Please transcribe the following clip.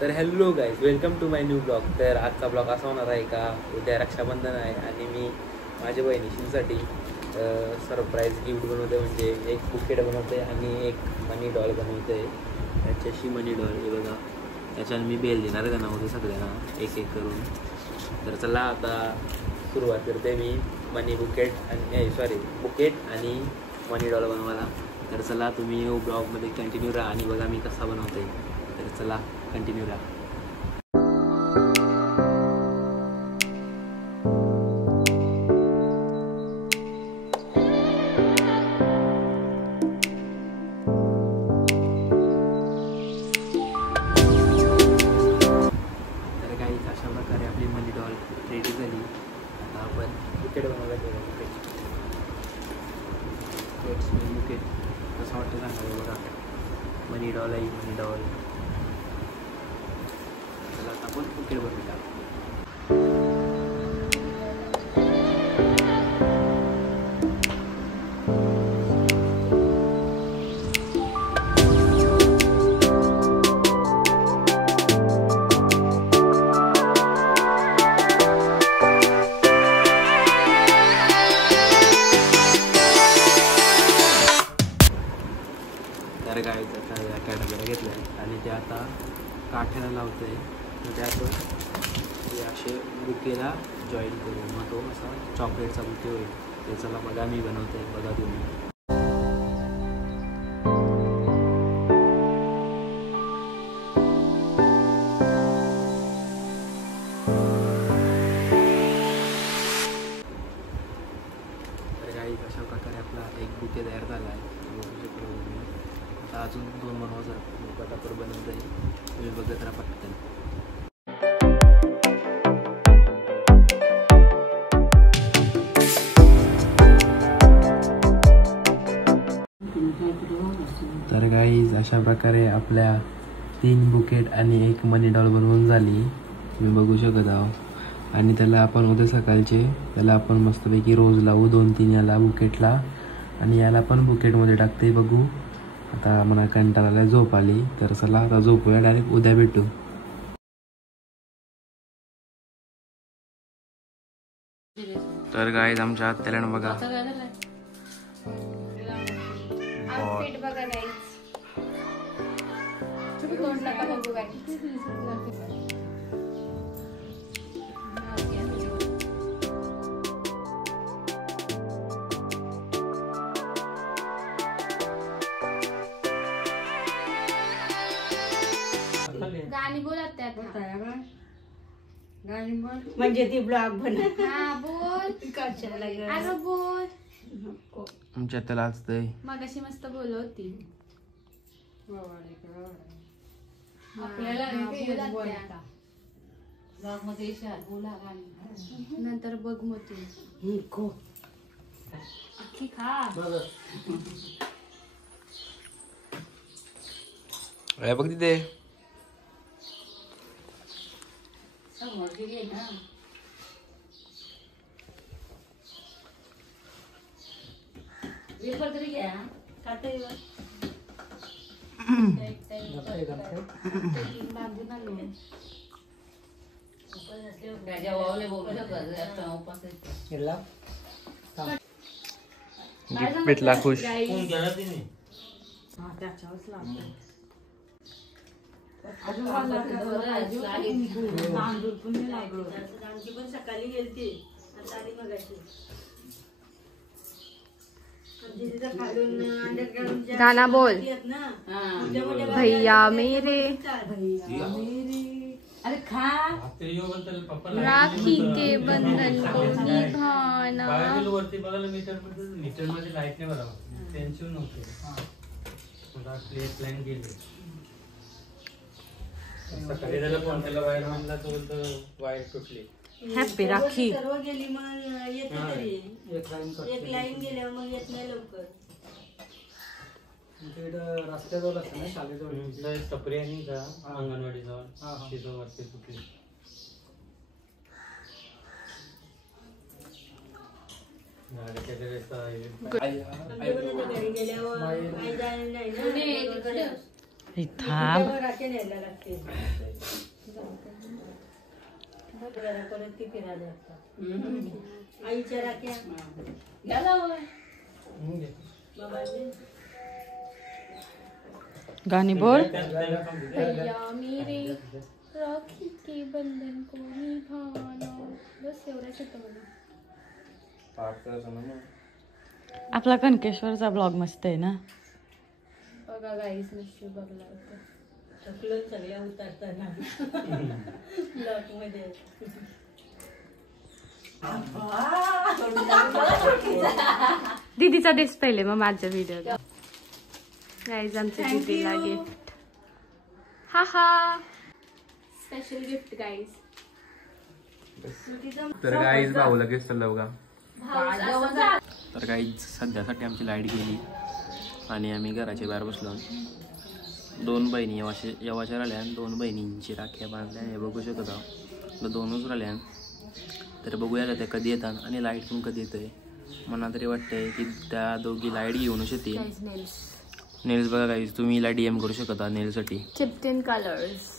तर hello guys, welcome to my new blog. तर आजचा ब्लॉग असा होणार आहे का, उद्या रक्षाबंधन आहे आणि मी माझ्या बहिणीशींसाठी सरप्राईज गिफ्ट बनवते. म्हणजे एक बुकेट बनवते आणि एक मनी डॉल बनवते. त्याच्याशी मनी डॉल हे बघा, त्याच्यानं मी बेल देणार का नव्हते सगळ्यांना एक एक करून. तर चला आता सुरुवात करते मी मनी बुकेट आणि बुकेट आणि मनी डॉल बनवायला. तर चला तुम्ही ब्लॉगमध्ये कंटिन्यू राहा आणि बघा मी कसा बनवते. तर चला कंटिन्यू राहा. तर काही अशा प्रकारे आपली मनी डॉल रेडी झाली. आता आपण बुकेट बनवायला गेलो. बुकेट कसं वाटतं सांगा बघा. मनी डॉल आहे, मनी डॉल. चला आता आपण बुकेट बनवूया. तर गायचं आता या कॅटेगऱ्या घेतल्या आहेत आणि ते आता काठ्याला लावतो आहे. तर त्यात ते असे बुकेला जॉईन करू, मग तो असा चॉकलेटचा बुके होईल. त्याच्याला बघा मी बनवते, बघा तुम्ही. तर गाईज अशा प्रकारे आपला एक बुके तयार झाला आहे. आता अजून 2 बनवायचं पटापट बनवत आहे. तुम्ही बघत राहा पटकन. तर गाईज अशा प्रकारे आपल्या 3 बुकेट आणि एक मनी डॉल बनवून झाली, तुम्ही बघू शकत आहो. आणि त्याला आपण उद्या सकाळचे त्याला आपण मस्तपैकी रोज लावू 2-3 याला बुकेटला, आणि याला पण बुकेटमध्ये टाकते. बघू आता मला कंटाळाला झोप आली, तर चला आता झोपूया, डायरेक्ट उद्या भेटू. तर गाईज आमच्या आत्याला बघा गाणी बोलत त्यात. गाणी बोल म्हणजे ती ब्लॉग बन. हा बोल. कशाला ग? अरे बोल. आमच्या त्याला असतंय. मगाशी मस्त बोलवती. आपल्याला बोलता ब्लॉग मध्ये बोला गाणी. नंतर बघ मग तू अख्खी खा. बघ तिथे समोर गेली ना. वेपर तरी घ्या खाते भेटला खुश. पण सकाळी गेलती आणि मगाशी गाना बोल. भैया मेरे अरे खा. राखी के बंधन को निभाना. वरती बघायला मीटर मध्ये लाईट नाही बरोबर टेन्शन नव्हते. प्लॅन केले सकाळी त्याला फोन केला, वायर म्हणला तो बोलतो वायर तुटली. हॅपी राखी. सर्व गेली मग येत तरी एक लाईन गेल्यावर मग येत नाही लवकर. रस्त्याजवळ असतं ना, शाळेजवळ टपरी आणि अंगणवाडी जवळ तिथं वरती तुटली. घरी गेल्यावर थांब राखे न्यायला लागते परत ती फिरायला लागतात आईच्या राख्या गाणी बोल भैया मेरे राखी के बंधन को निभाना. बस एवढंच होतं मला. आपला कणकेश्वरचा ब्लॉग मस्त आहे ना. बघा गाईस नशीब बघला होतं. थकलो सगळ्या उतरताना ब्लॉक मध्ये. दीदीचा दिस पहिले मग माझा व्हिडिओ. गाईज आमच्या दीदीला गिफ्ट. हा हा स्पेशल गिफ्ट गाईज. तर गाईज भाऊ लगेच चाललं बघा. तर गाईज सध्यासाठी आमची लाईट गेली आणि आम्ही घराच्या बाहेर बसलो. 2 बहिणी यवाच्या राहिल्या. 2 बहिणींची राख्या बांधल्या हे बघू शकत आहोत. 2च राहिल्या. तर बघूया त्या कधी येतात आणि लाईट पण कधी येते. मला तरी वाटतंय की त्या दोघी लाईट घेऊनच येतील. नेल्स बघा गाईज तुम्ही हिला DM करू शकता नेलसाठी. चिप्ट इन कलर्स.